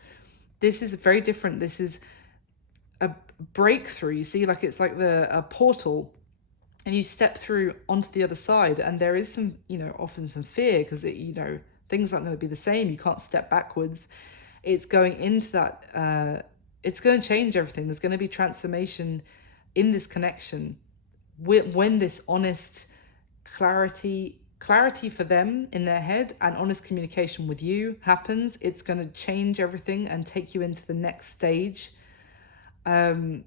this is very different. This is a breakthrough. You see, it's like a portal, and you step through onto the other side. And there is some, often some fear, because things aren't going to be the same. You can't step backwards. It's going into that. It's going to change everything. There's going to be transformation in this connection when this honest clarity for them in their head and honest communication with you happens. It's going to change everything and take you into the next stage. And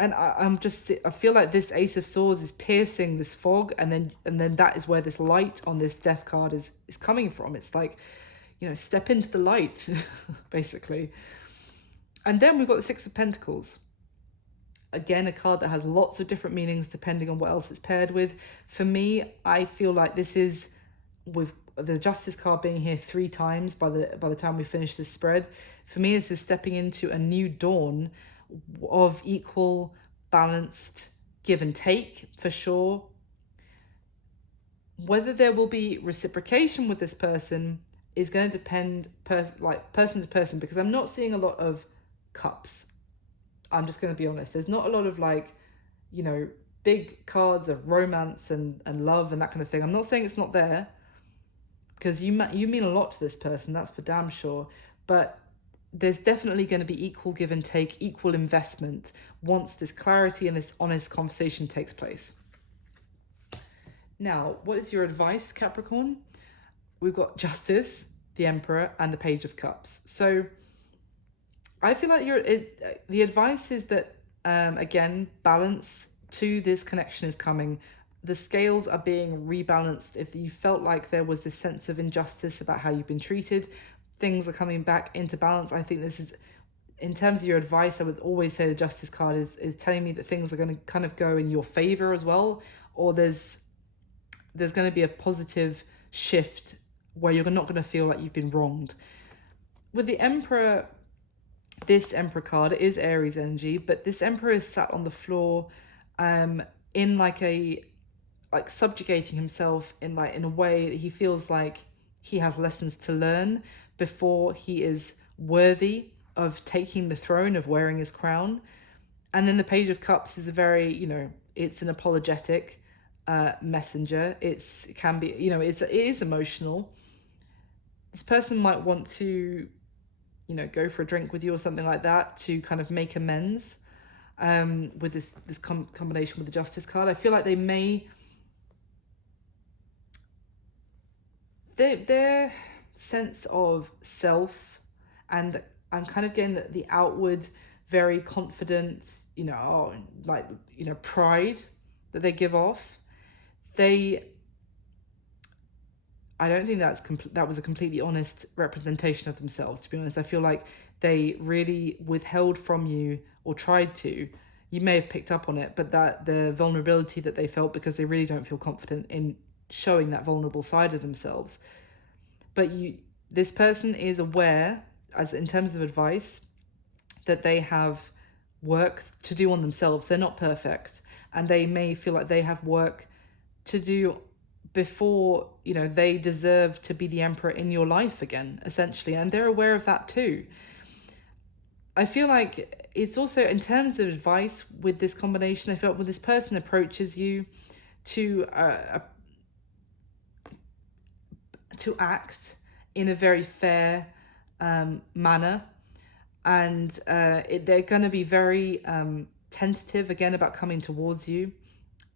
I feel like this Ace of Swords is piercing this fog, and then that is where this light on this Death card is coming from. It's like, step into the light, basically. And then we've got the Six of Pentacles. Again, a card that has lots of different meanings depending on what else it's paired with. For me, I feel like this is, with the Justice card being here 3 times by the time we finish this spread, for me this is stepping into a new dawn of equal, balanced give and take, for sure. Whether there will be reciprocation with this person is going to depend person to person, because I'm not seeing a lot of cups. I'm just going to be honest. There's not a lot of big cards of romance and love and that kind of thing. I'm not saying it's not there, because you mean a lot to this person, that's for damn sure. But there's definitely going to be equal give and take, equal investment once this clarity and this honest conversation takes place. Now, what is your advice, Capricorn? We've got Justice, the Emperor, and the Page of Cups. So I feel like the advice is that, again, balance to this connection is coming. The scales are being rebalanced. If you felt like there was this sense of injustice about how you've been treated, things are coming back into balance. I think this is, in terms of your advice, I would always say the Justice card is telling me that things are going to kind of go in your favor as well, or there's going to be a positive shift where you're not going to feel like you've been wronged. With the Emperor, this Emperor card is Aries energy, but this Emperor is sat on the floor, in like subjugating himself in a way that he feels like he has lessons to learn before he is worthy of taking the throne, of wearing his crown. And then the Page of Cups is a very, it's an apologetic messenger. It can be, it is emotional. This person might want to, go for a drink with you or something like that to kind of make amends, with this combination with the Justice card. I feel like they may, their sense of self, and I'm kind of getting the outward, very confident, pride that they give off. I don't think that was a completely honest representation of themselves, to be honest. I feel like they really withheld from you, or tried to. You may have picked up on it, but that the vulnerability that they felt, because they really don't feel confident in showing that vulnerable side of themselves. But this person is aware, as in terms of advice, that they have work to do on themselves. They're not perfect, and they may feel like they have work to do before they deserve to be the Emperor in your life again, essentially, and they're aware of that too. I feel like it's also, in terms of advice with this combination, I feel like when this person approaches you to act in a very fair manner, and they're going to be very tentative again about coming towards you.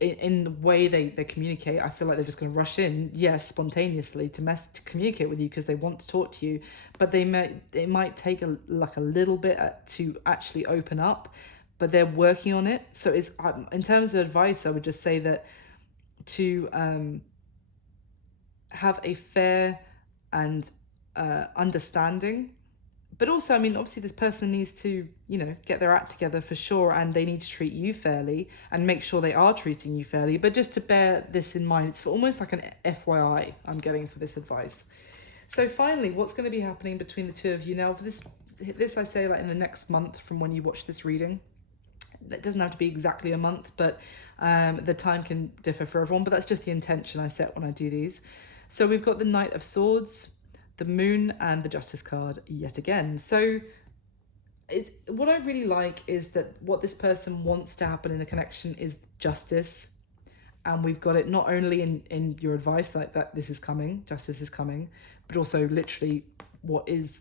In the way they communicate, I feel like they're just going to rush in, yes, spontaneously to communicate with you because they want to talk to you, but it might take a little bit to actually open up, but they're working on it. So it's, in terms of advice, I would just say that to have a fair and understanding. But also, I mean, obviously this person needs to, get their act together for sure, and they need to treat you fairly and make sure they are treating you fairly. But just to bear this in mind, it's almost like an FYI I'm getting for this advice. So finally, what's going to be happening between the two of you now? For this I say, like, in the next month from when you watch this reading. It doesn't have to be exactly a month, but the time can differ for everyone. But that's just the intention I set when I do these. So we've got the Knight of Swords, the Moon, and the Justice card yet again. So what I really like is that what this person wants to happen in the connection is justice. And we've got it not only in your advice, like that this is coming, justice is coming, but also literally what is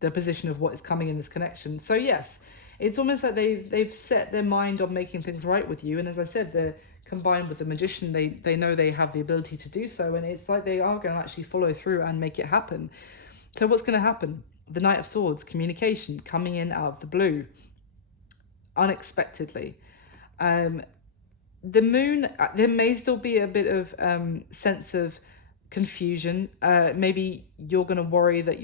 the position of what is coming in this connection. So yes, it's almost like they've set their mind on making things right with you. And as I said, they're combined with the Magician, they know they have the ability to do so, and it's like they are going to actually follow through and make it happen. So what's going to happen? The Knight of Swords, communication, coming in out of the blue, unexpectedly. The Moon, there may still be a bit of sense of confusion. Maybe you're going to worry that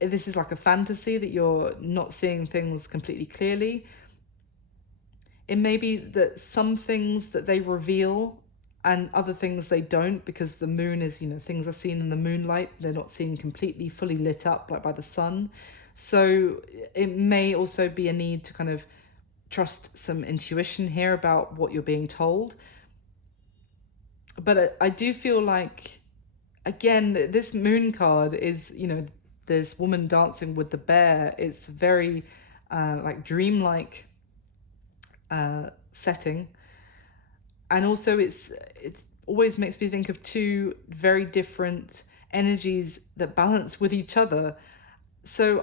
this is like a fantasy, that you're not seeing things completely clearly. It may be that some things that they reveal and other things they don't, because the moon is, things are seen in the moonlight. They're not seen completely fully lit up like by the sun. So it may also be a need to kind of trust some intuition here about what you're being told. But I do feel like, again, this moon card is, this woman dancing with the bear. It's very like dreamlike setting, and also it's always makes me think of two very different energies that balance with each other. So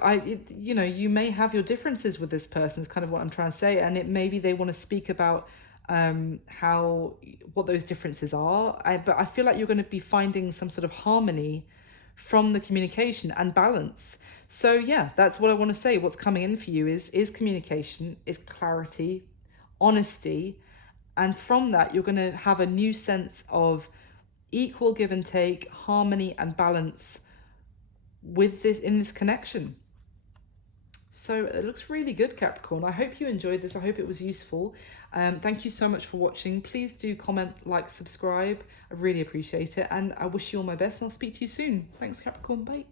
you may have your differences with this person, is kind of what I'm trying to say, and it maybe they want to speak about what those differences are. But I feel like you're going to be finding some sort of harmony from the communication and balance. So yeah, that's what I want to say. What's coming in for you is communication, is clarity, honesty, and from that you're going to have a new sense of equal give and take, harmony and balance with this in this connection. So it looks really good, Capricorn. I hope you enjoyed this. I hope it was useful. Thank you so much for watching. Please do comment, like, subscribe. I really appreciate it. And I wish you all my best, and I'll speak to you soon. Thanks, Capricorn. Bye.